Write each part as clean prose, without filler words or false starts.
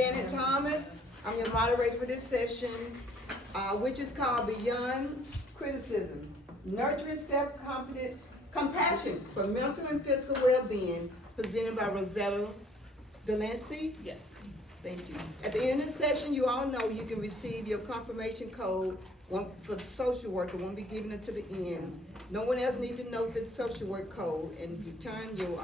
Janet Thomas. I'm your moderator for this session, which is called Beyond Criticism, Nurturing Self-Confident Compassion for Mental and Physical Well-Being, presented by Rosetta Delancey. Yes. Thank you. At the end of the session, you all know you can receive your confirmation code. One for the social worker, won't be giving it to the end. No one else needs to know the social work code, and you turn your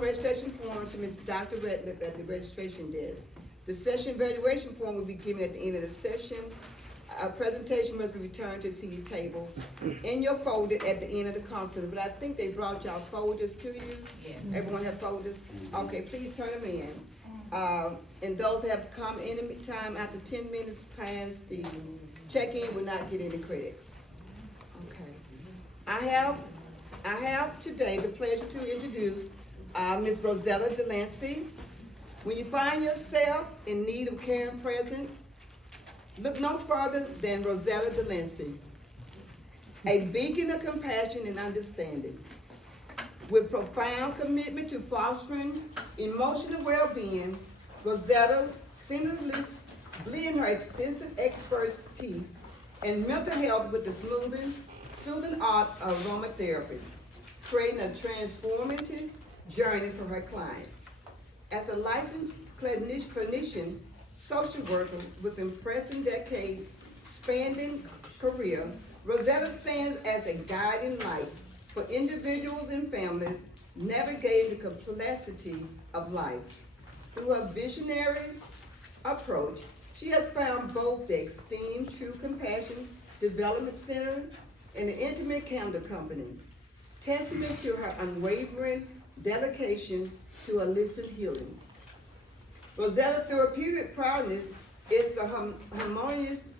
registration form to Ms. Dr. Redlip at the registration desk. The session evaluation form will be given at the end of the session. A presentation must be returned to the seating table in your folder at the end of the conference. But I think they brought y'all folders to you. Yes. Everyone have folders? Okay, please turn them in. And those that have come any time after 10 minutes past the check-in will not get any credit. Okay. I have today the pleasure to introduce Ms. Rosetta Delancey. When you find yourself in need of care and presence, look no further than Rosetta Delancey, a beacon of compassion and understanding. With profound commitment to fostering emotional well-being, Rosetta seamlessly blends her extensive expertise in mental health with the soothing art of aromatherapy, creating a transformative journey for her clients. As a licensed clinician, social worker with impressive decade-spanning career, Rosetta stands as a guiding light for individuals and families navigating the complexity of life. Through her visionary approach, she has found both the esteemed True Compassion Development Center and the Intimate Candle Company, testament to her unwavering dedication to holistic healing. Rosetta therapeutic prowess is the harmonious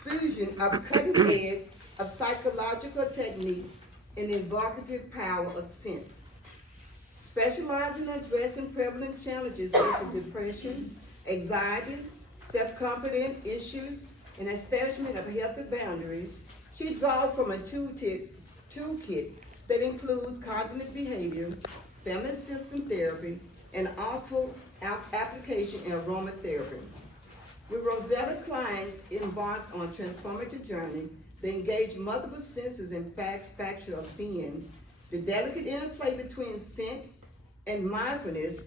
fusion of cutting-edge of psychological techniques and the evocative power of sense. Specializing in addressing prevalent challenges such as depression, anxiety, self-confidence issues, and establishment of healthy boundaries, she draws from a toolkit that includes cognitive behavior, family system therapy, and awful application in aromatherapy. With Rosetta clients embarked on a transformative journey, they engage multiple senses and factor of being. The delicate interplay between scent and mindfulness,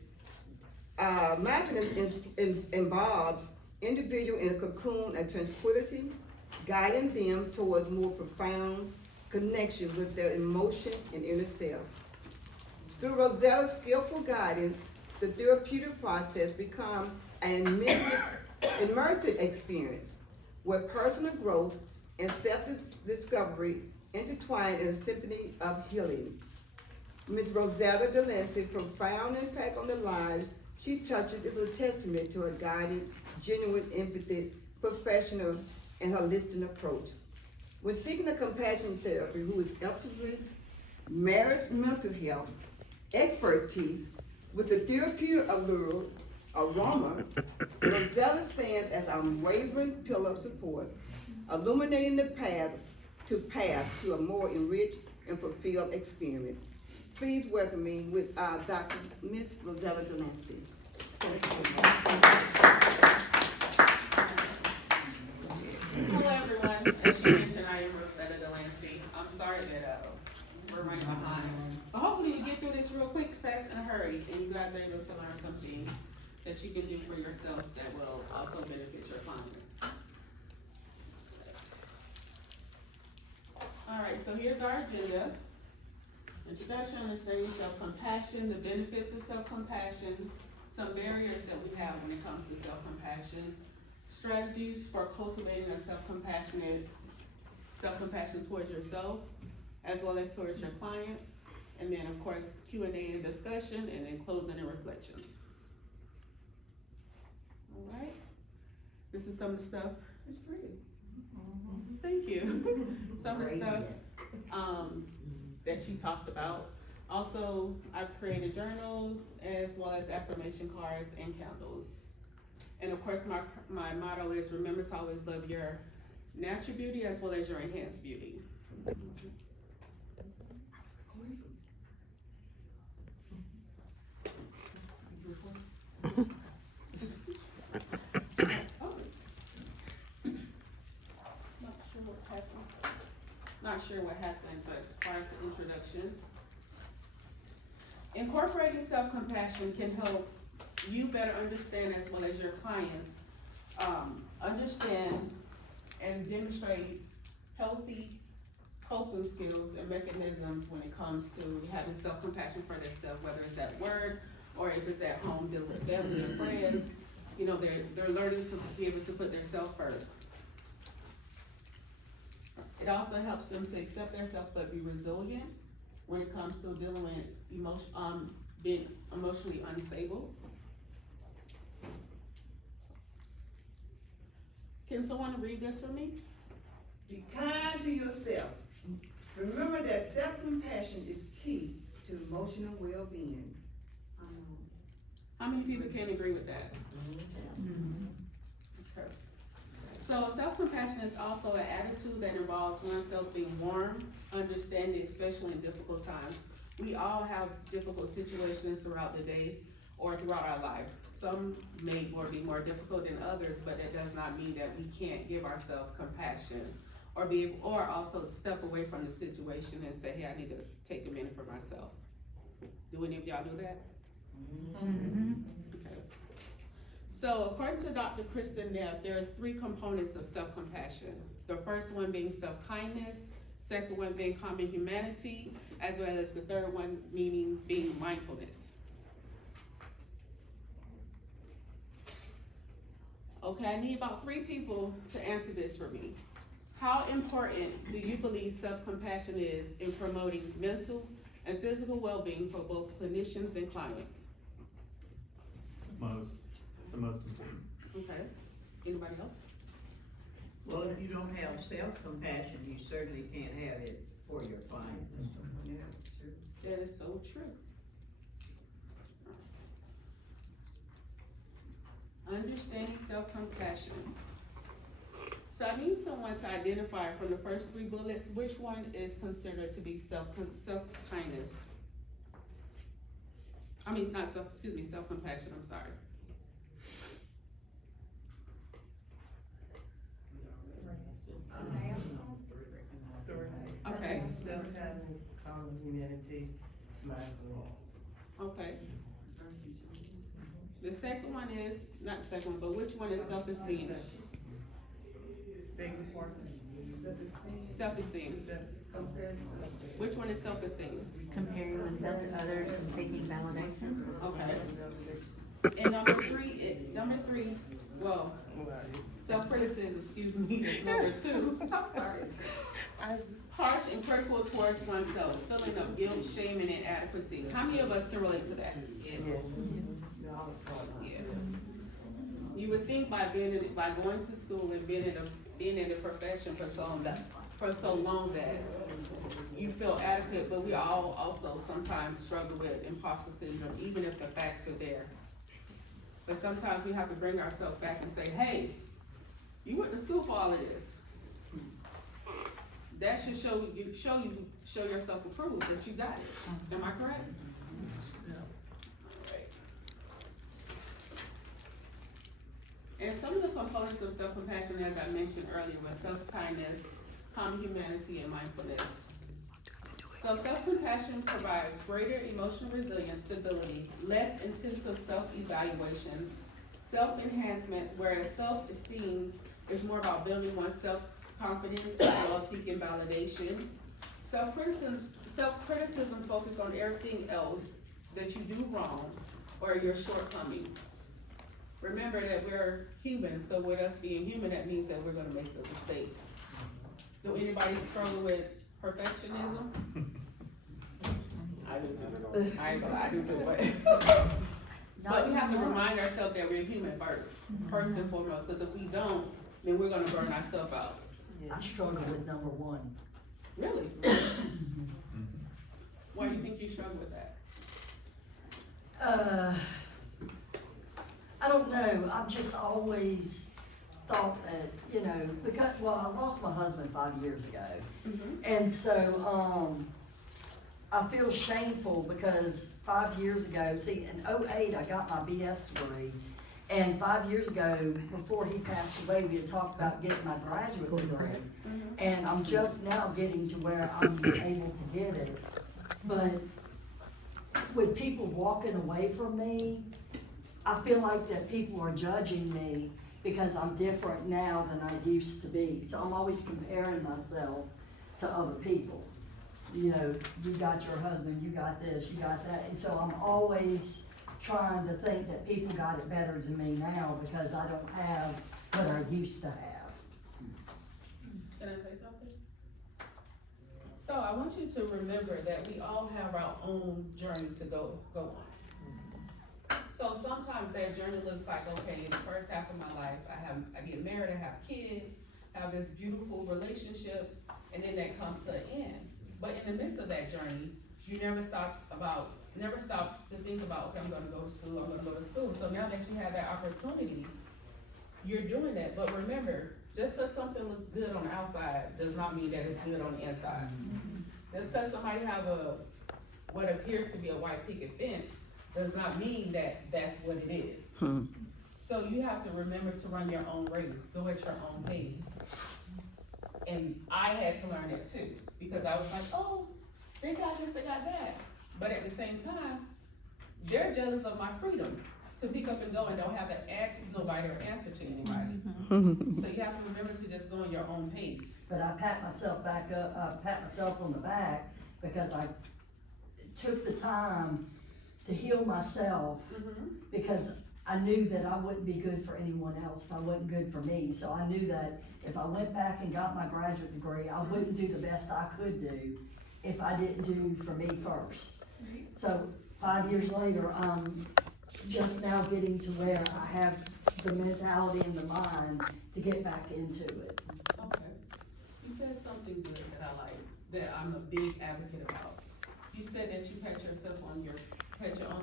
involves individual in a cocoon of tranquility, guiding them towards more profound connection with their emotion and inner self. Through Rosetta's skillful guidance, the therapeutic process becomes an immersive experience where personal growth and self-discovery intertwine in a symphony of healing. Ms. Rosetta Delancey's profound impact on the lives she touches is a testament to her guiding, genuine empathy, professional, and holistic approach. When seeking a compassion therapy who is effortless, marries mental health expertise with the therapeutic allure, aroma, Rosetta stands as an unwavering pillar of support, illuminating the path to a more enriched and fulfilled experience. Please welcome me with Dr. Miss Rosetta Delancey. Hello, everyone. As she mentioned, I am Rosetta Delancey. I'm sorry that we're running behind. But hopefully we get through this real quick, fast, and a hurry, and you guys are able to learn some things that you can do for yourself that will also benefit your clients. All right, so here's our agenda. Introduction, understanding self-compassion, the benefits of self-compassion, some barriers that we have when it comes to self-compassion, strategies for cultivating a self-compassion towards yourself, as well as towards your clients, and then of course Q&A and discussion, and then closing and reflections. All right, this is some of the stuff. It's pretty. Thank you. Some of the stuff that she talked about. Also, I've created journals as well as affirmation cards and candles. And of course, my motto is remember to always love your natural beauty as well as your enhanced beauty. introduction. Incorporating self-compassion can help you better understand, as well as your clients, understand and demonstrate healthy coping skills and mechanisms when it comes to having self-compassion for themselves, whether it's at work or if it's at home dealing with family and friends. You know, they're learning to be able to put themselves first. It also helps them to accept themselves but be resilient when it comes to dealing with being emotionally unstable. Can someone read this for me? Be kind to yourself. Remember that self-compassion is key to emotional well-being. How many people can agree with that? Okay. So self-compassion is also an attitude that involves oneself being warm, understanding, especially in difficult times. We all have difficult situations throughout the day or throughout our life. Some may be more difficult than others, but that does not mean that we can't give ourselves compassion or also step away from the situation and say, hey, I need to take a minute for myself. Do any of y'all do that? Okay. So according to Dr. Kristen Neff, there are 3 components of self-compassion. The first one being self-kindness, second one being common humanity, as well as the third one meaning being mindfulness. Okay, I need about 3 people to answer this for me. How important do you believe self-compassion is in promoting mental and physical well-being for both clinicians and clients? The most important. Okay, anybody else? Well, if you don't have self-compassion, you certainly can't have it for your clients. Yeah, true. That is so true. Understanding self-compassion. So I need someone to identify from the first 3 bullets, which one is considered to be self-kindness? Self-compassion, I'm sorry. Okay, Self-kindness, common humanity, mindfulness. okay. The second one is, not the second one, but which one is self-esteem? Beg your pardon? Self-esteem. Which one is self-esteem? Comparing oneself to others and seeking validation. Okay. And number three, well, self-criticism, excuse me, is number 2. Harsh and critical towards oneself, feeling of guilt, shame, and inadequacy. How many of us can relate to that? Yes. Yeah. You would think by going to school and being in a profession for so long that you feel adequate, but we all also sometimes struggle with imposter syndrome, even if the facts are there. But sometimes we have to bring ourselves back and say, hey, you went to school for all of this. That should show yourself approved that you got it. Am I correct? Alright. And some of the components of self-compassion, as I mentioned earlier, were self-kindness, common humanity, and mindfulness. So self-compassion provides greater emotional resilience, stability, less intensive self-evaluation, self-enhancements, whereas self-esteem is more about building one's self-confidence while seeking validation. Self-criticism focuses on everything else that you do wrong or your shortcomings. Remember that we're human, so with us being human, that means that we're gonna make a mistake. Do anybody struggle with perfectionism? I do too. I ain't gonna lie, I do too, but we have to remind ourselves that we're human first and foremost, because if we don't, then we're gonna burn ourselves out. I struggle with number 1. Really? Why do you think you struggle with that? I don't know, I've just always thought that, because, I lost my husband 5 years ago. And so, I feel shameful because 5 years ago, see, in '08, I got my BS degree. And 5 years ago, before he passed away, we had talked about getting my graduate degree. And I'm just now getting to where I'm able to get it. But with people walking away from me, I feel like that people are judging me because I'm different now than I used to be. So I'm always comparing myself to other people. You know, you got your husband, you got this, you got that. And so I'm always trying to think that people got it better than me now because I don't have what I used to have. Can I say something? So I want you to remember that we all have our own journey to go on. So sometimes that journey looks like, okay, in the first half of my life, I get married, I have kids, have this beautiful relationship, and then that comes to an end. But in the midst of that journey, you never stop to think about, okay, I'm gonna go to school. So now that you have that opportunity, you're doing that. But remember, just because something looks good on the outside does not mean that it's good on the inside. Just because somebody have what appears to be a white picket fence does not mean that that's what it is. So you have to remember to run your own race, go at your own pace. And I had to learn it too, because I was like, oh, they got this, they got that. But at the same time, they're jealous of my freedom to pick up and go and don't have to ask nobody or answer to anybody. So you have to remember to just go on your own pace. But I pat myself back up, pat myself on the back because I took the time to heal myself because I knew that I wouldn't be good for anyone else if I wasn't good for me. So I knew that if I went back and got my graduate degree, I wouldn't do the best I could do if I didn't do for me first. So 5 years later, I'm just now getting to where I have the mentality and the mind to get back into it. Okay. You said something good that I like, that I'm a big advocate about. You said that you pat your own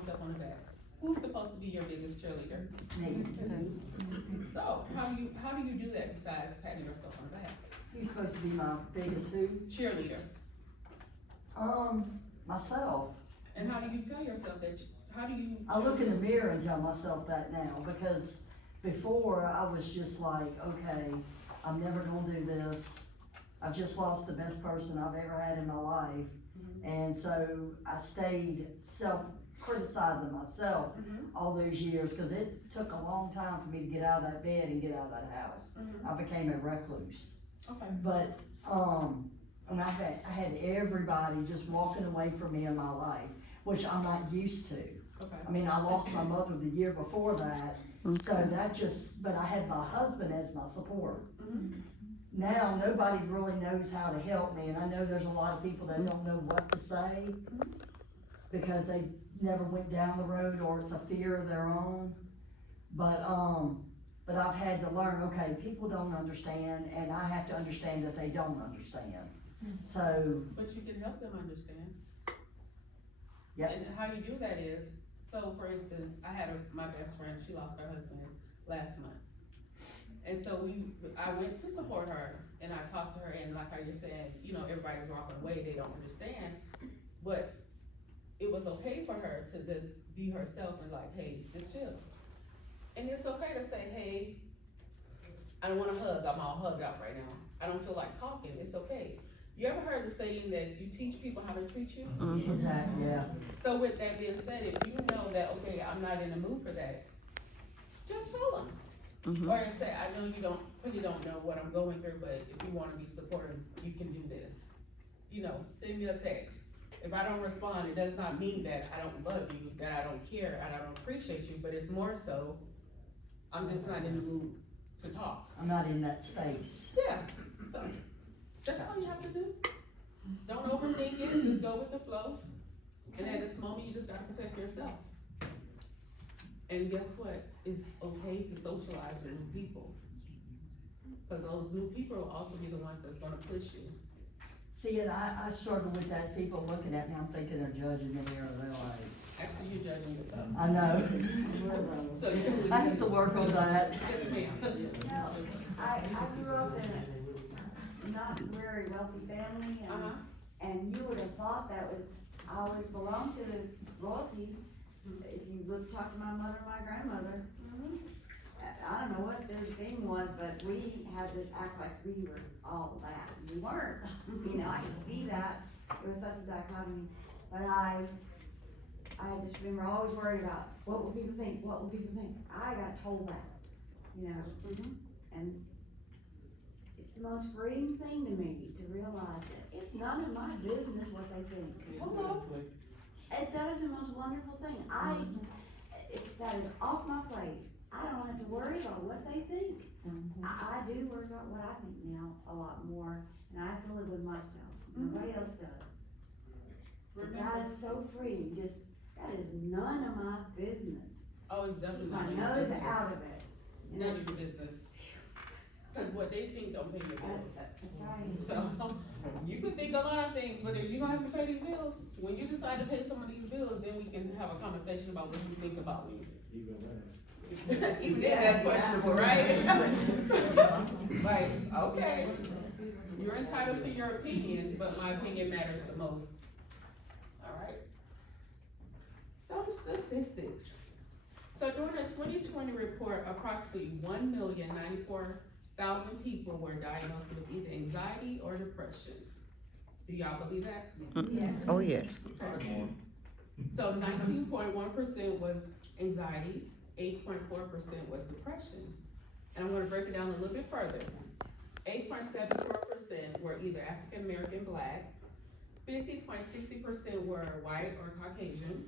self on the back. Who's supposed to be your biggest cheerleader? Me. So, how do you do that besides patting yourself on the back? Who's supposed to be my biggest who? Cheerleader. Myself. And how do you tell yourself that, how do you? I look in the mirror and tell myself that now, because before I was just like, okay, I'm never gonna do this. I've just lost the best person I've ever had in my life. And so I stayed criticizing myself all those years, cause it took a long time for me to get out of that bed and get out of that house. I became a recluse. Okay. But, and I had everybody just walking away from me in my life, which I'm not used to. Okay. I mean, I lost my mother the year before that, so that just, but I had my husband as my support. Now, nobody really knows how to help me, and I know there's a lot of people that don't know what to say because they never went down the road or it's a fear of their own. But I've had to learn, okay, people don't understand, and I have to understand that they don't understand. So, But you can help them understand. Yep. And how you do that is, so for instance, I had my best friend, she lost her husband last month. And so I went to support her, and I talked to her, and like how you're saying, you know, everybody's walking away, they don't understand. But it was okay for her to just be herself and like, hey, just chill. And it's okay to say, hey, I don't want a hug, I'm all hugged out right now. I don't feel like talking, it's okay. You ever heard the saying that you teach people how to treat you? exactly, yeah. So with that being said, if you know that, okay, I'm not in the mood for that, just tell them. Or say, I know you really don't know what I'm going through, but if you wanna be supportive, you can do this. You know, send me a text. If I don't respond, it does not mean that I don't love you, that I don't care, and I don't appreciate you, but it's more so, I'm just not in the mood to talk. I'm not in that space. Yeah, so, that's all you have to do. Don't overthink it, just go with the flow. And at this moment, you just gotta protect yourself. And guess what? It's okay to socialize with new people. Cause those new people will also be the ones that's gonna push you. See, and I struggle with that, people looking at me, I'm thinking they're judging me, or they're like, Actually, you're judging yourself. I know. So you I have to work on that. Yes, ma'am. No, I grew up in a not very wealthy family, and you would have thought that would always belong to the royalty. If you would talk to my mother and my grandmother, I don't know what their thing was, but we had to act like we were all that. We weren't, you know, I could see that. It was such a dichotomy. but I just remember always worried about, what will people think, what will people think? I got told that, you know, and it's the most freeing thing to me, to realize that it's none of my business what they think. That is the most wonderful thing. That is off my plate. I don't have to worry about what they think. I do worry about what I think now a lot more, and I have to live with myself. Nobody else does. But that is so free, that is none of my business. Oh, it's definitely Keep my not your nose business. out of it. And None of it's your just- business. Cause what they think don't pay your bills. That's right. So, you can think a lot of things, but if you're gonna have to pay these bills, when you decide to pay some of these bills, then we can have a conversation about what you think about me. Even then, that's questionable, right? Like, okay, you're entitled to your opinion, but my opinion matters the most. Alright? Some statistics. So during the 2020 report, approximately 1,094,000 people were diagnosed with either anxiety or depression. Do y'all believe that? Oh, yes. Okay. So 19.1% was anxiety, 8.4% was depression. And I'm gonna break it down a little bit further. 8.74% were either African American Black, 50.60% were white or Caucasian,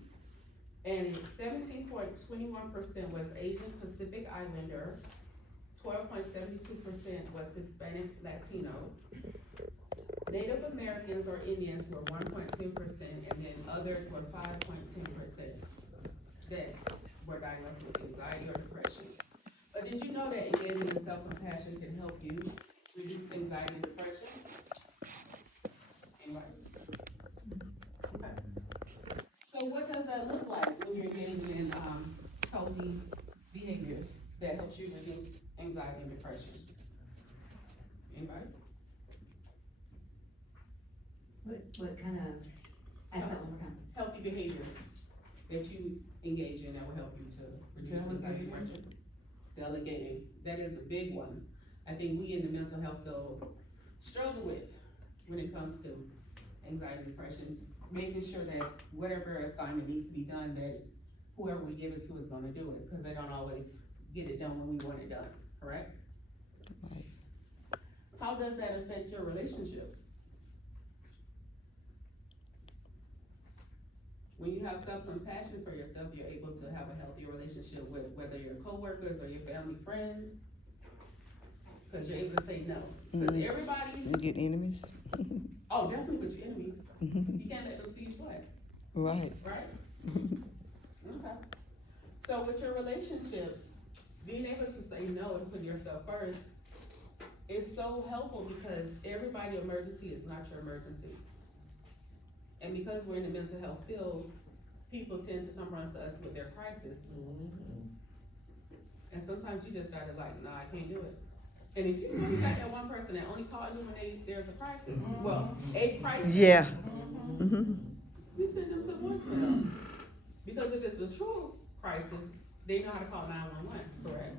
and 17.21% was Asian Pacific Islander, 12.72% was Hispanic Latino. Native Americans or Indians were 1.2%, and then others were 5.10% that were diagnosed with anxiety or depression. But did you know that engaging in self-compassion can help you reduce anxiety and depression? Anybody? Okay. So what does that look like when you're engaging in healthy behaviors that helps you reduce anxiety and depression? Anybody? What kind of, ask that one more time. Healthy behaviors that you engage in that will help you to reduce anxiety and depression. Delegating, that is a big one. I think we in the mental health field struggle with when it comes to anxiety and depression, making sure that whatever assignment needs to be done, that whoever we give it to is gonna do it, because they don't always get it done when we want it done, correct? How does that affect your relationships? When you have self-compassion for yourself, you're able to have a healthy relationship with whether your coworkers or your family, friends, because you're able to say no. Because everybody's, You get enemies? oh, definitely with your enemies. You can't let them see you sweat, Right. right? Okay. So with your relationships, being able to say no and put yourself first is so helpful, because everybody's emergency is not your emergency. And because we're in the mental health field, people tend to come run to us with their crisis. And sometimes you just gotta like, nah, I can't do it. And if you really got that one person that only calls you when there's a crisis, well, a crisis. Yeah. We send them to voicemail. Because if it's a true crisis, they know how to call 911, correct?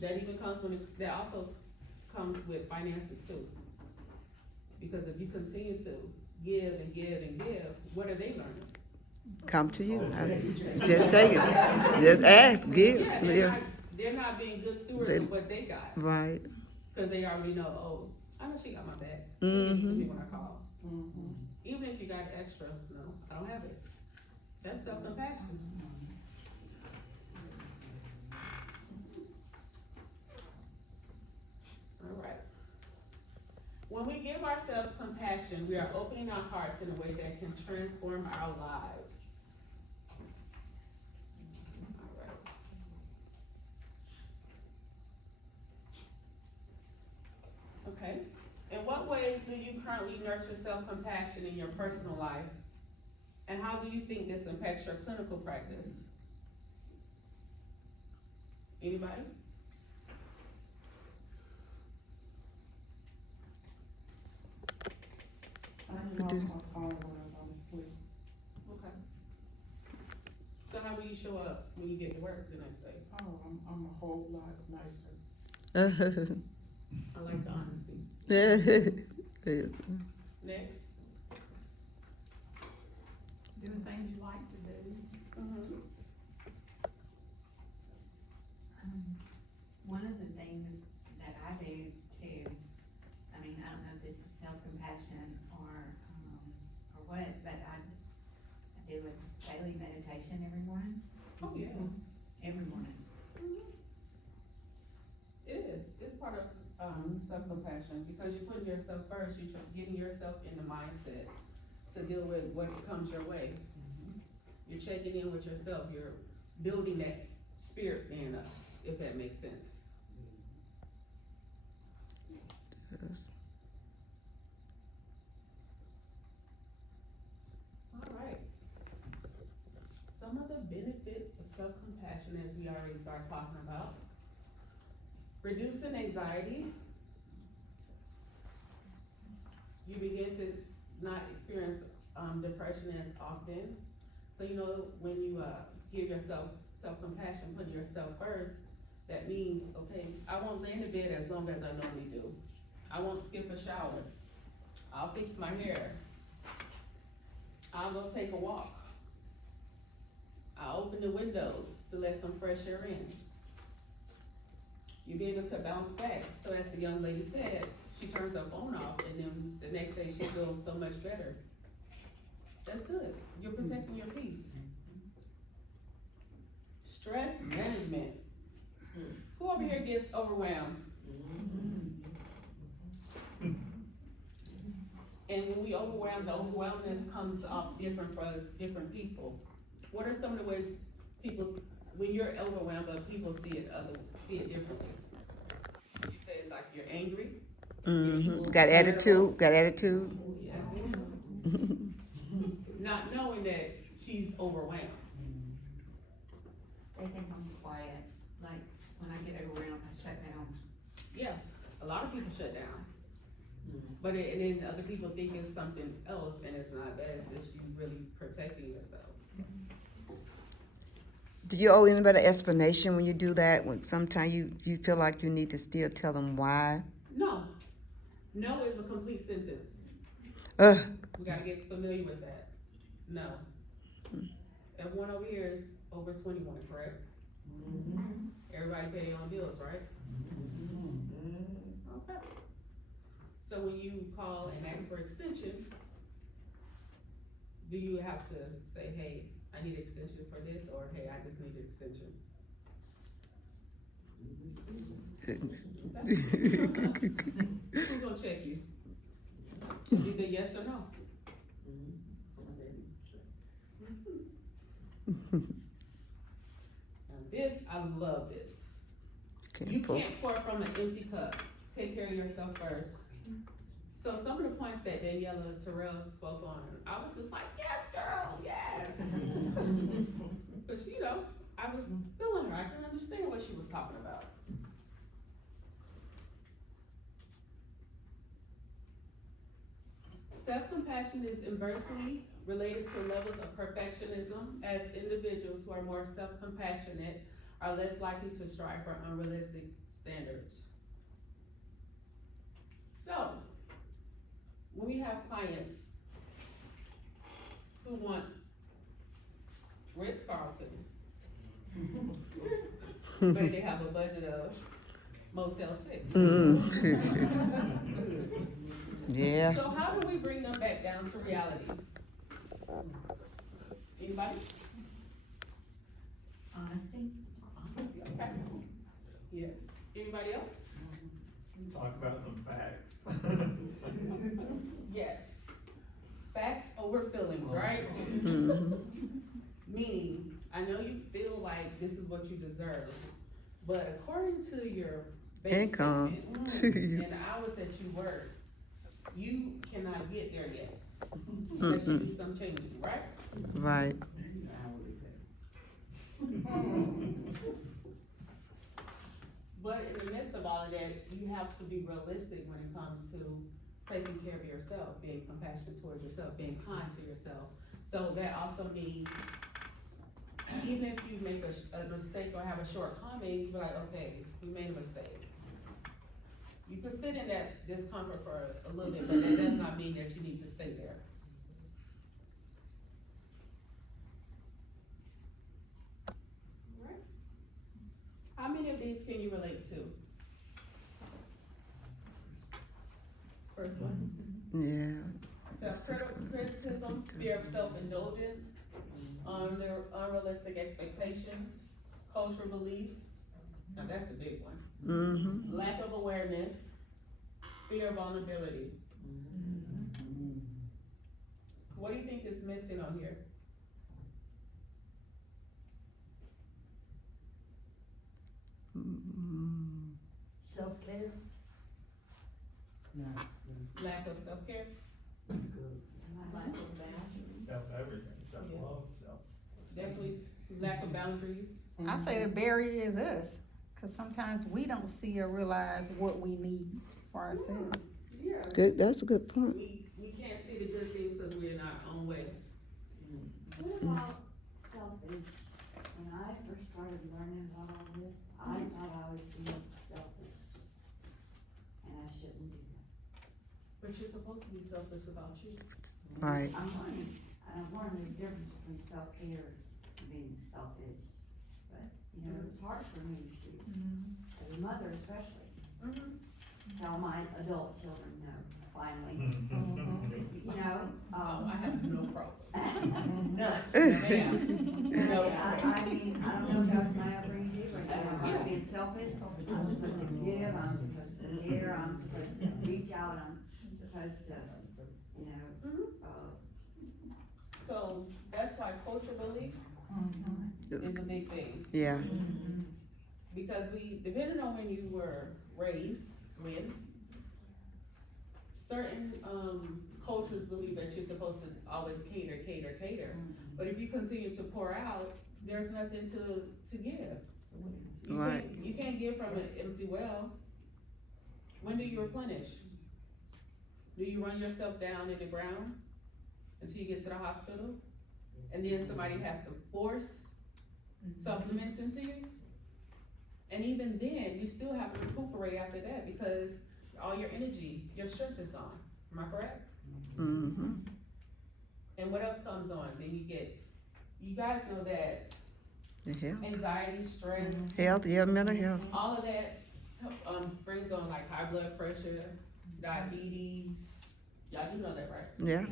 That even comes that also comes with finances too. Because if you continue to give and give and give, what are they learning? Come to you. Just take it. Just ask, give. Yeah, they're not being good stewards of what they got. Right. Cause they already know, oh, I know she got my back. She'll give it to me when I call. Even if you got extra, no, I don't have it. That's self-compassion. All right. When we give ourselves compassion, we are opening our hearts in a way that can transform our lives. All right. Okay. In what ways do you currently nurture self-compassion in your personal life? And how do you think this impacts your clinical practice? Anybody? I turn off my phone when I'm going to sleep. Okay. So how do you show up when you get to work the next day? Oh, I'm a whole lot nicer. I like the honesty. Yes. Next. doing things you like to do. One of the things that I do too, I mean, I don't know if this is self-compassion or what, but I do a daily meditation every morning, Oh, yeah. every morning. It is, it's part of, self-compassion, because you're putting yourself first, you're getting yourself in the mindset to deal with what comes your way. You're checking in with yourself, you're building that spirit man up, if that makes sense. All right. Some of the benefits of self-compassion, as we already started talking about. Reducing anxiety. You begin to not experience depression as often. So you know, when you give yourself self-compassion, putting yourself first, that means, okay, I won't lay in the bed as long as I normally do. I won't skip a shower. I'll fix my hair. I'll go take a walk. I'll open the windows to let some fresh air in. You'll be able to bounce back. So as the young lady said, she turns her phone off and then the next day she feels so much better. That's good. You're protecting your peace. Stress management. Who over here gets overwhelmed? And when we overwhelm, the overwhelmness comes off different for different people. What are some of the ways people, when you're overwhelmed, but people see it differently? You say it's like you're angry. Got attitude, got attitude. Yeah. Not knowing that she's overwhelmed. They think I'm quiet, like when I get overwhelmed, I shut down. Yeah, a lot of people shut down. But and then other people think it's something else, and it's not that. It's just you really protecting yourself. Do you owe anybody an explanation when you do that? When sometimes you feel like you need to still tell them why? No. No is a complete sentence. Ugh. We gotta get familiar with that. No. Everyone over here is over 21, correct? Everybody pay their own bills, right? Okay. So when you call and ask for extension, do you have to say, hey, I need extension for this, or hey, I just need an extension? Who's gonna check you? Either yes or no. Now this, I love this. You can't pour from an empty cup. Take care of yourself first. So some of the points that Daniela Terrell spoke on, I was just like, yes, girl, yes. But you know, I was feeling her. I can understand what she was talking about. Self-compassion is inversely related to levels of perfectionism, as individuals who are more self-compassionate are less likely to strive for unrealistic standards. So, when we have clients who want Ritz-Carlton, but they have a budget of Motel 6. Yeah. So how do we bring them back down to reality? Anybody? Honesty. Okay. Yes. Anybody else? Talk about some facts. Yes. Facts over feelings, right? Meaning, I know you feel like this is what you deserve, but according to your bank Income. statements and the hours that you work, you cannot get there yet. Unless you do some changing, right? Right. But in the midst of all of that, you have to be realistic when it comes to taking care of yourself, being compassionate towards yourself, being kind to yourself. So that also means, even if you make a mistake or have a shortcoming, you be like, okay, we made a mistake. You can sit in that discomfort for a little bit, but that does not mean that you need to stay there. many of these can you relate to? First one. Yeah. Self-criticism, fear of self-indulgence, unrealistic expectations, cultural beliefs, now that's a big one. Mm-hmm. Lack of awareness, fear of vulnerability. What do you think is missing on here? Self-care? No. Lack of self-care, Lack of balance. Self-everything, self-love, self. definitely lack of boundaries. I say the barrier is us, cause sometimes we don't see or realize what we need for ourselves. Yeah. Good, that's a good point. We can't see the good things because we're in our own way. What about selfish? When I first started learning about all this, I thought I was being selfish. And I shouldn't do that. But you're supposed to be selfless about you. Right. I'm learning, and I'm learning the difference between self-care and being selfish. But, you know, it was hard for me to, as a mother especially, tell my adult children no, finally. You know, I have no problem. No, Ma'am. No. I mean, I don't know if that was my upbringing either, but I'm being selfish, I'm supposed to give, I'm supposed to care, I'm supposed to reach out, I'm supposed to, you know, So that's why cultural beliefs is a big thing. Yeah. Because depending on when you were raised, certain cultures believe that you're supposed to always cater. But if you continue to pour out, there's nothing to give. Right. You can't give from an empty well. When do you replenish? Do you run yourself down in the ground until you get to the hospital? And then somebody has to force supplements into you? And even then, you still have to recuperate after that because all your energy, your strength is gone. Am I correct? Mm-hmm. And what else comes on? Then you guys know that The health. anxiety, stress, Health, yeah, mental health. all of that brings on like high blood pressure, diabetes. Y'all do know that, right? Yeah.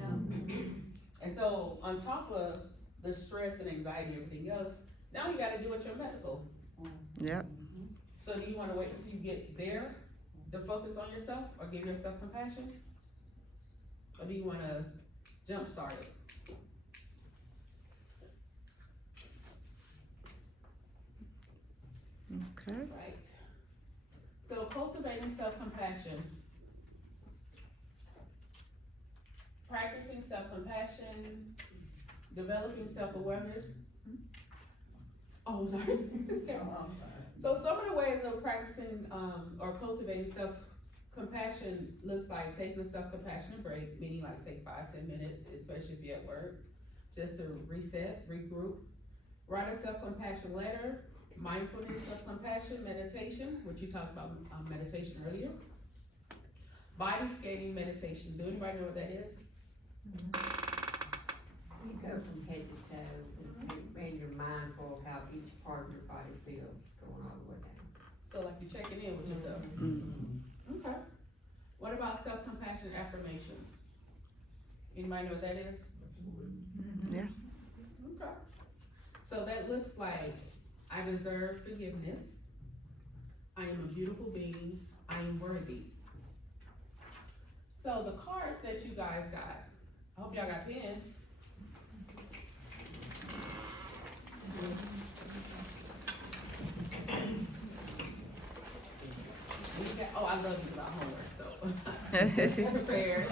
And so on top of the stress and anxiety and everything else, now you gotta deal with your medical. Yep. So do you wanna wait until you get there to focus on yourself or give yourself compassion? Or do you wanna jumpstart it? Okay. Right. So cultivating self-compassion. Practicing self-compassion, developing self-awareness. Oh, I'm sorry. So some of the ways of practicing or cultivating self-compassion looks like taking a self-compassionate break, meaning like take 5-10 minutes, especially if you're at work, just to reset, regroup. Write a self-compassion letter, mindfulness, self-compassion, meditation, which you talked about meditation earlier. Body scanning meditation. Do anybody know what that is? You go from head to toe, and you're mindful of how each part of your body feels going all the way down. So like you're checking in with yourself. Mm-hmm. Okay. What about self-compassion affirmations? Anybody know what that is? Yeah. Okay. So that looks like, I deserve forgiveness. I am a beautiful being. I am worthy. So the cards that you guys got, I hope y'all got pens. Oh, I love you about homework, so I'm prepared.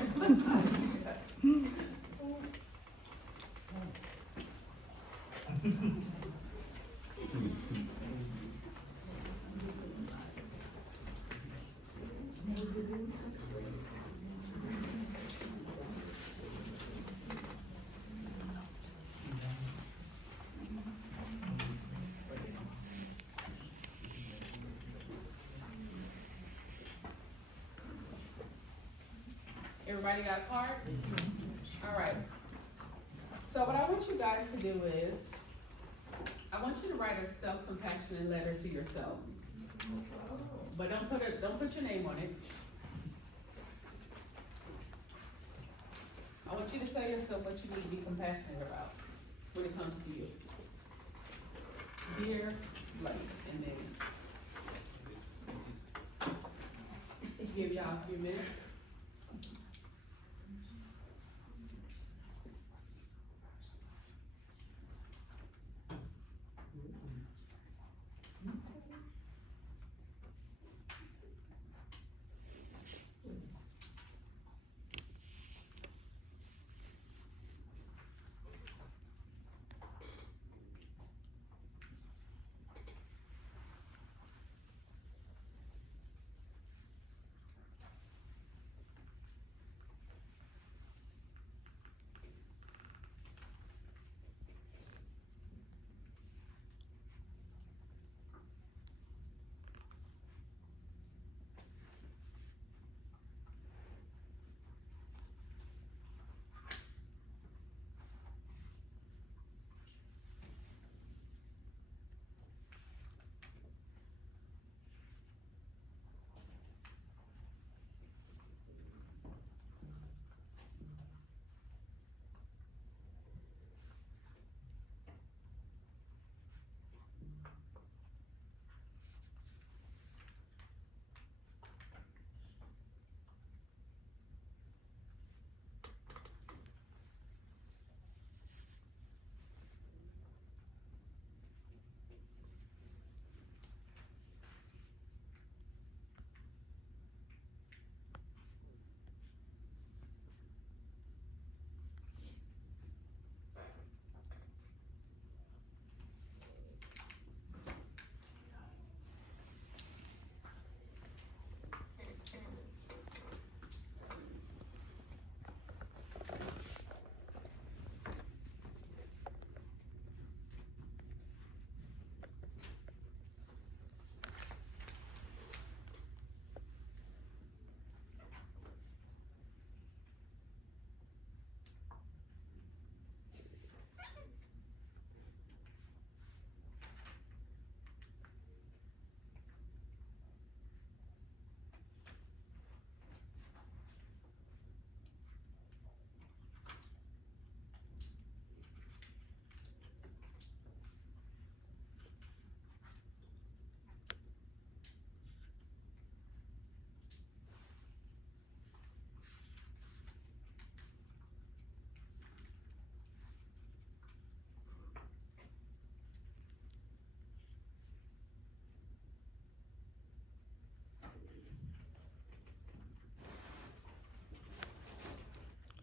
Everybody got a card? All right. So what I want you guys to do is, I want you to write a self-compassionate letter to yourself. But don't put your name on it. I want you to tell yourself what you need to be compassionate about when it comes to you. Dear blank, and then give y'all a few minutes.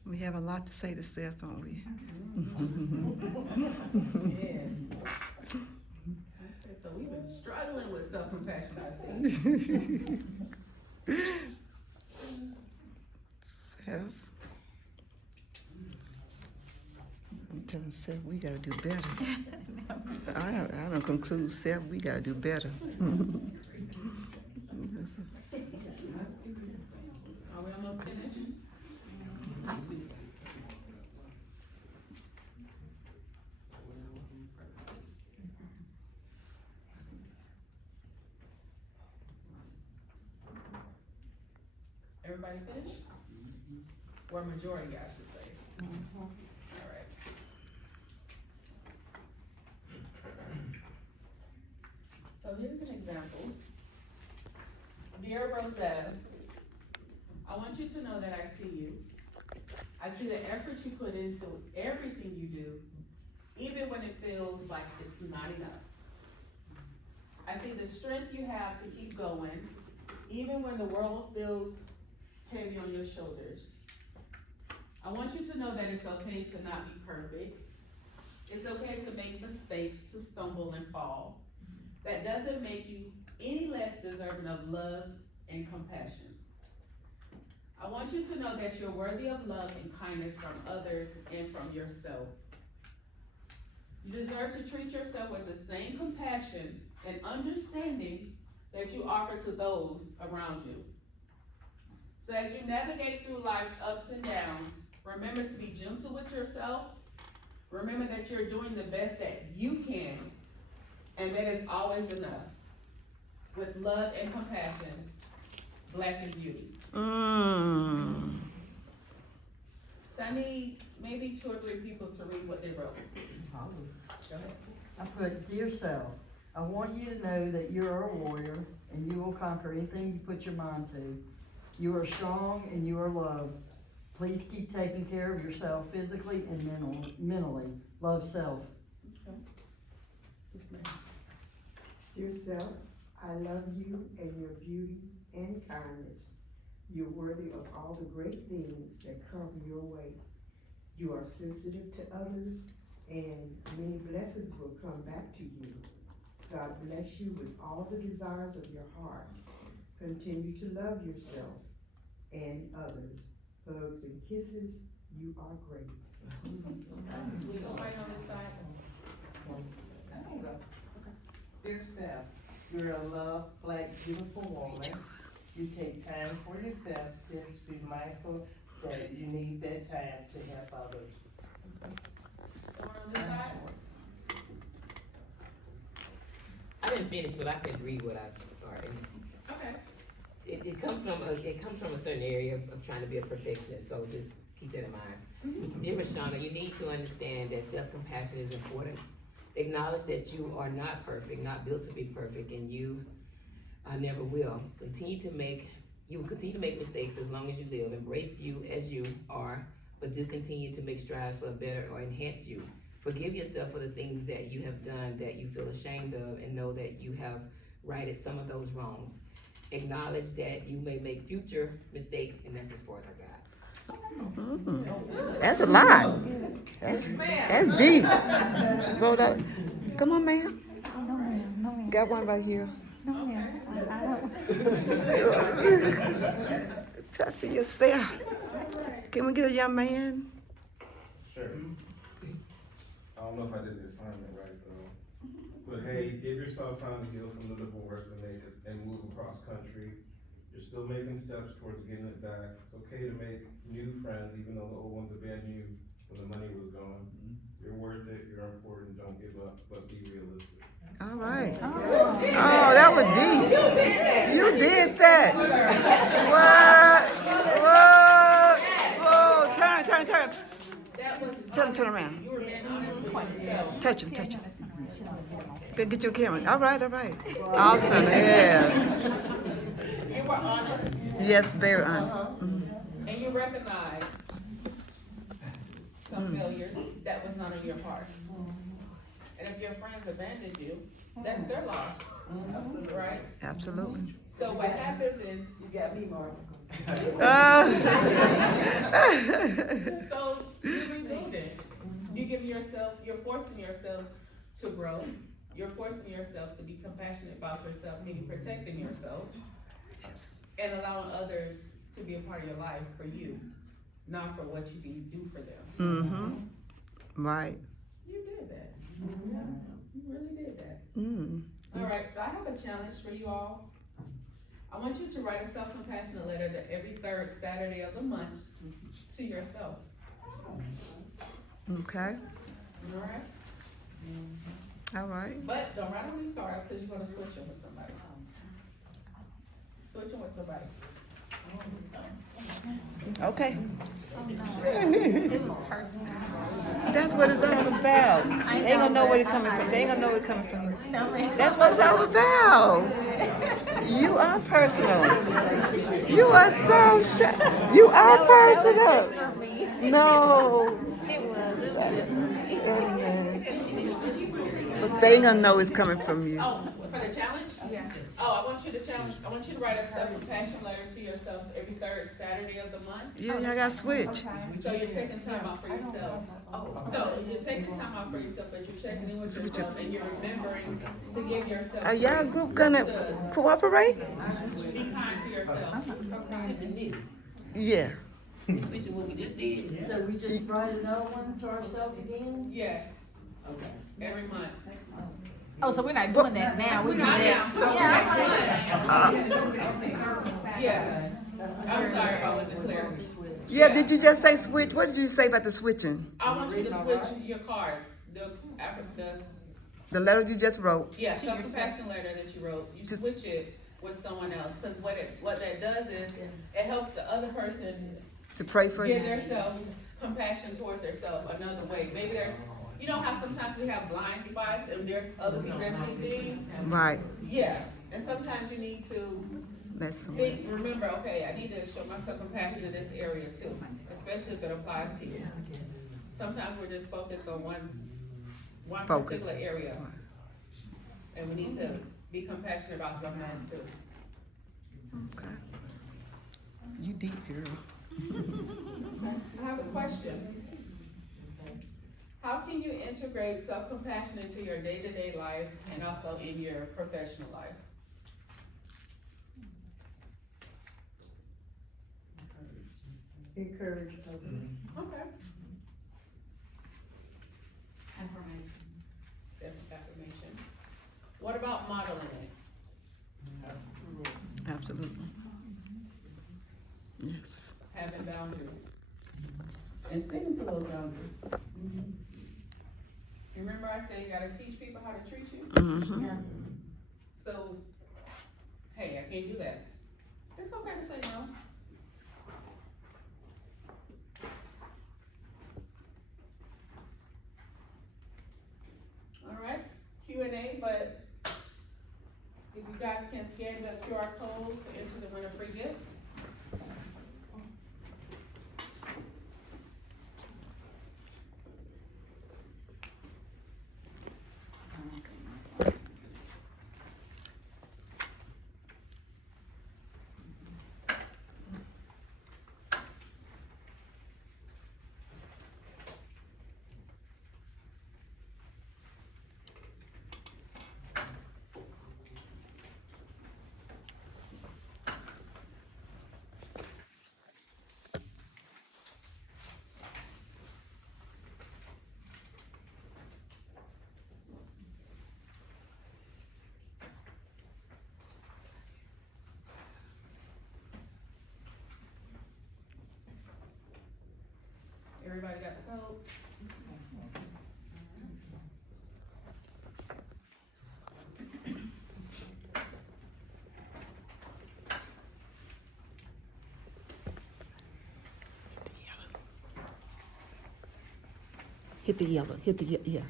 We have a lot to say to self, don't we? Yes. So we've been struggling with self-compassion, I think. Self. I'm telling self we gotta do better. I don't conclude self, we gotta do better. Are we almost finished? Everybody finished? Or majority, I should say. All right. So here's an example. Dear Rosette, I want you to know that I see you. I see the effort you put into everything you do, even when it feels like it's not enough. I see the strength you have to keep going, even when the world feels heavy on your shoulders. I want you to know that it's okay to not be perfect. It's okay to make mistakes, to stumble and fall. That doesn't make you any less deserving of love and compassion. I want you to know that you're worthy of love and kindness from others and from yourself. You deserve to treat yourself with the same compassion and understanding that you offer to those around you. So as you navigate through life's ups and downs, remember to be gentle with yourself. Remember that you're doing the best that you can, and that is always enough. with love and compassion, Black is beauty. Mm. So I need maybe 2 or 3 people to read what they wrote. Go ahead. I put, dear self, I want you to know that you are a warrior and you will conquer anything you put your mind to. You are strong and you are loved. Please keep taking care of yourself physically and mentally. Love self. Okay. Yes, ma'am. Yourself, I love you and your beauty and kindness. You're worthy of all the great things that come your way. You are sensitive to others, and many blessings will come back to you. God bless you with all the desires of your heart. Continue to love yourself and others. Hugs and kisses, you are great. Sweet. Go right on this side. Dear self, you're a loved, Black, beautiful woman. You take time for yourself. Just be mindful that you need that time to help others. Someone on this side? I didn't finish, but I can read what I started. Okay. It comes from a certain area of trying to be a perfectionist, so just keep that in mind. Dear Rashana, you need to understand that self-compassion is important. Acknowledge that you are not perfect, not built to be perfect, and you never will. You will continue to make mistakes as long as you live. Embrace you as you are, but do continue to make strides for a better or enhance you. Forgive yourself for the things that you have done that you feel ashamed of, and know that you have righted some of those wrongs. Acknowledge that you may make future mistakes, and that's as far as I got. That's a lot. That's deep. She wrote out. Come on, ma'am. No, ma'am, no, ma'am. Got one right here. No, ma'am. Talk to yourself. Can we get a young man? Sure. I don't know if I did the assignment right though. But hey, give yourself time to heal from the divorce and move across country. You're still making steps towards getting it back. It's okay to make new friends even though the old ones abandoned you when the money was gone. You're worth it, you're important, don't give up, but be realistic. All right. Oh, that was deep. You did that. What? Whoa, turn. Tell him, turn around. You were being honest with yourself. Touch him. Go get your camera. All right. Awesome, yeah. You were honest. Yes, very honest. And you recognize some failures that was not on your part. And if your friends abandoned you, that's their loss. Right? Absolutely. So what happens is, You got me, Mark. so you rebuild it. You're forcing yourself to grow. You're forcing yourself to be compassionate about yourself, meaning protecting yourself. And allowing others to be a part of your life for you, not for what you do for them. Right. You did that. You really did that. All right, so I have a challenge for you all. I want you to write a self-compassionate letter every 3rd Saturday of the month to yourself. Okay. All right? All right. But don't write on these cards because you're going to switch them with somebody. Switch them with somebody. Okay. It was personal. That's what it's all about. They ain't gonna know where it's coming from. They ain't gonna know where it's coming from. No, ma'am. That's what it's all about. You are personal. You are so you are personal. For me. No. It was. But they ain't gonna know it's coming from you. Oh, for the challenge? Yeah. Oh, I want you to write a self-compassion letter to yourself every 3rd Saturday of the month. Yeah, I got switch. So you're taking time out for yourself. So you're taking time out for yourself, but you're checking in with yourself and you're remembering to give yourself. Are y'all group gonna cooperate? Be kind to yourself. With the news. Yeah. We switching what we just did. So we just write another one to ourselves again? Yeah, Okay. every month. Oh, so we're not doing that now. We're doing that. Yeah. I'm sorry if I wasn't clear. Yeah, did you just say switch? What did you say about the switching? I want you to switch your cards. The letter you just wrote, Yeah, self-compassion letter that you wrote, you Just- switch it with someone else, cause what that does is, it helps the other person to pray for give you? their self-compassion towards their self another way. Maybe there's, you know how sometimes we have blind spots and there's other people that see things? Right, Yeah, and sometimes you need to that's so think, much. remember, okay, I need to show myself compassion in this area too, especially if it applies to you. Sometimes we're just focused on one Focus. particular area, and we need to be compassionate about something else too. Okay. You deep, girl. I have a question. How can you integrate self-compassion into your day-to-day life and also in your professional life? Encourage others. Okay. Affirmations. Affirmation. What about modeling it? Absolutely. Yes. Having boundaries. And sticking to those boundaries. Remember I said you gotta teach people how to treat you? Mm-hmm. Yeah. So, hey, I can't do that. It's okay to say no. All right, Q&A, but if you guys can scan the QR codes to enter the winner free gift. Everybody got the code? Hit the yellow, yeah,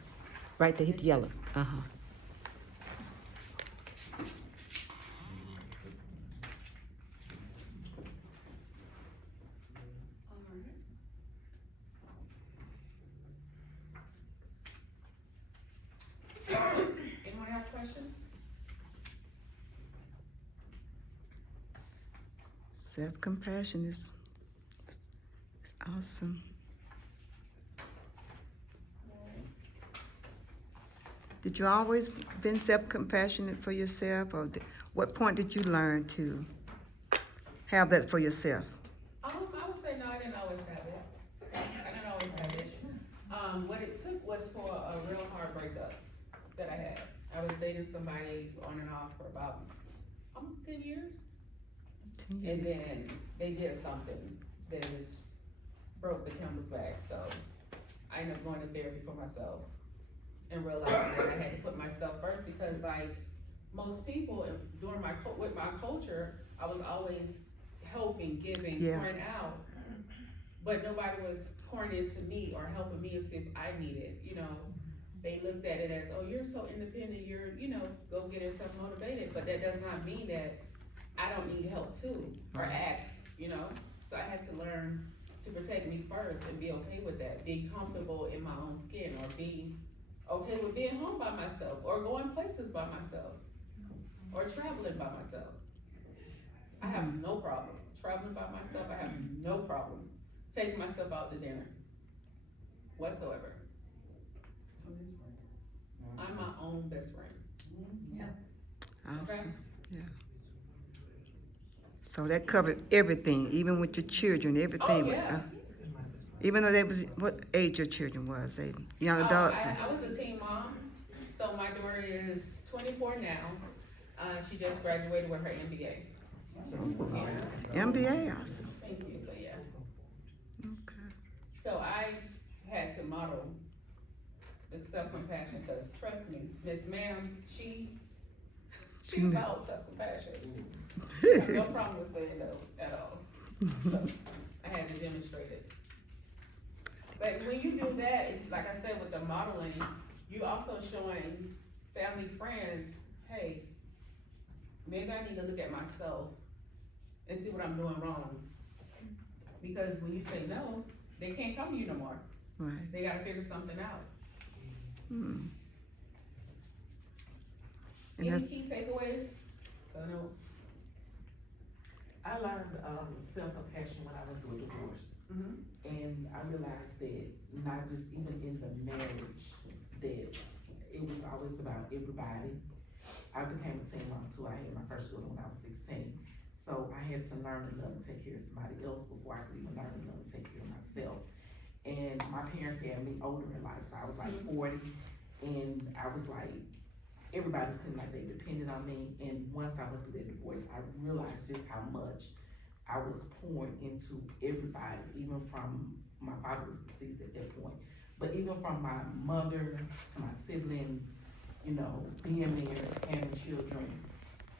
right there, hit the yellow, uh-huh. Anyone have questions? Self-compassion is awesome. Did you always been self-compassionate for yourself, or what point did you learn to have that for yourself? I would say no, I didn't always have it. I didn't always have it. What it took was for a real hard breakup that I had. I was dating somebody on and off for about almost 10 years. 10 And years. then they did something that just broke the camel's back, so I ended up going to therapy for myself and realizing that I had to put myself first, because like most people during with my culture, I was always helping, giving, Yeah. pouring out, but nobody was pouring into me or helping me and see if I needed, you know. They looked at it as, oh, you're so independent, you're, you know, go get yourself motivated, but that does not mean that I don't need help too, or ask, you know. So I had to learn to protect me first and be okay with that, being comfortable in my own skin, or being okay with being home by myself, or going places by myself, or traveling by myself. I have no problem traveling by myself. I have no problem taking myself out to dinner whatsoever. I'm my own best friend. Awesome, yeah. So that covered everything, even with your children, everything. Oh, yeah. Even though they was, what age your children was, they young adults? I was a teen mom, so my daughter is 24 now. She just graduated with her MBA. MBA, awesome. Thank you, so yeah. Okay. So I had to model with self-compassion, cause trust me, Miss Ma'am, she's about self-compassion. I have no problem with saying no at all, so I had to demonstrate it. But when you do that, like I said, with the modeling, you also showing family, friends, hey, maybe I need to look at myself and see what I'm doing wrong. Because when you say no, they can't come to you no more. Right. They gotta figure something out. And Any that's, key takeaways? No. I learned, self-compassion when I went through a divorce. Mm-hmm. And I realized that not just even in the marriage, that it was always about everybody. I became a teen mom too. I had my first daughter when I was 16. So I had to learn to love and take care of somebody else before I could even learn to love and take care of myself. And my parents had me older in life, so I was like 40, and I was like, everybody seemed like they depended on me. And once I went through that divorce, I realized just how much I was pouring into everybody, even from, my father was deceased at that point, but even from my mother to my siblings, you know, being married, having children.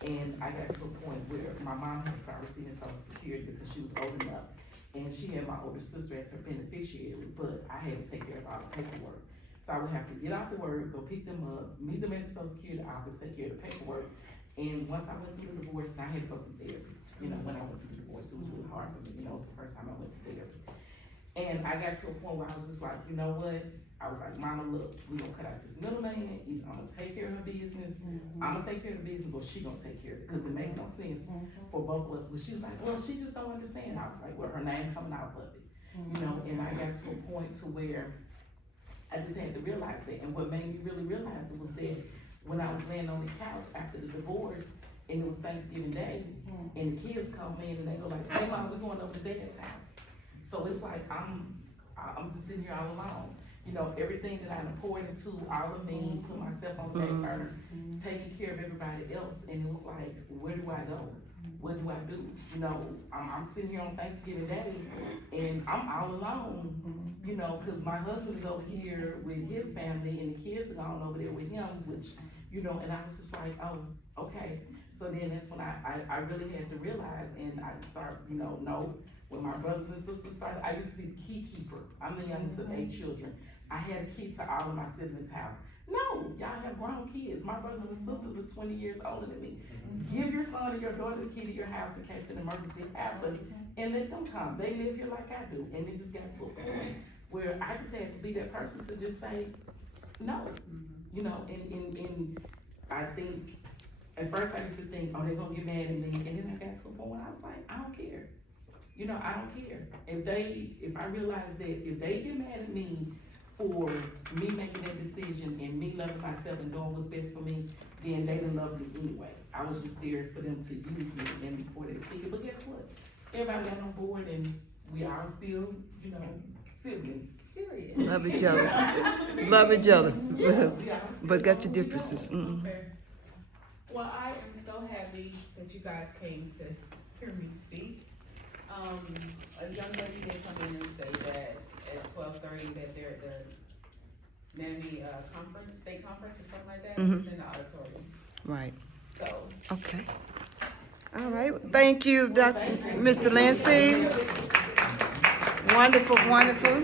And I got to a point where my mom had started receiving Social Security because she was old enough, and she had my older sister as her beneficiary, but I had to take care of all the paperwork. So I would have to get out to work, go pick them up, meet them at the Social Security office, take care of the paperwork. And once I went through the divorce, and I had to go through therapy. You know, when I went through the divorce, it was really hard for me. You know, it was the first time I went through therapy. And I got to a point where I was just like, you know what? I was like, Mama, look, we gonna cut out this middleman. Either I'm gonna take care of her business, I'm gonna take care of the business, or she gonna take care of it, because it makes no sense for both of us. But she was like, well, she just don't understand. I was like, well, her name coming out of it, you know. And I got to a point to where I just had to realize that. And what made me really realize it was that when I was laying on the couch after the divorce, and it was Thanksgiving Day, and the kids come in and they go like, hey, Mom, we're going over to Dad's house. So it's like I'm just sitting here all alone. You know, everything that I poured into all of me, put myself on the back burner, taking care of everybody else, and it was like, where do I go? What do I do? You know, I'm sitting here on Thanksgiving Day, and I'm all alone, you know, because my husband is over here with his family, and the kids are gone over there with him, which, you know, and I was just like, oh, okay. So then that's when I really had to realize, and I started, you know, when my brothers and sisters started, I used to be the key keeper. I'm the youngest of 8 children. I had a key to all of my siblings' house. No, y'all have grown kids. My brothers and sisters are 20 years older than me. Give your son or your daughter the key to your house in case an emergency happens, and let them come. They live here like I do. And it just got to a point where I just had to be that person to just say, no. You know, and I think, at first I used to think, oh, they're gonna get mad at me. And then I got to a point where I was like, I don't care. You know, I don't care. If I realize that if they get mad at me for me making that decision and me loving myself and doing what's best for me, then they didn't love me anyway. I was just there for them to use me and for their ticket. But guess what? Everybody got on board, and we all still, you know, siblings. Period. love each other. Love each other. Yeah, But got your differences. Well, I am so happy that you guys came to hear me speak. A young lady did come in and say that at 12:30 that they're at the NAMI conference, state conference or something like that. It's in the auditorium. Right. So. Okay. All right. Thank you, Mr. Lancey. Wonderful, wonderful.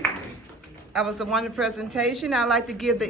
That was a wonderful presentation. I'd like to give the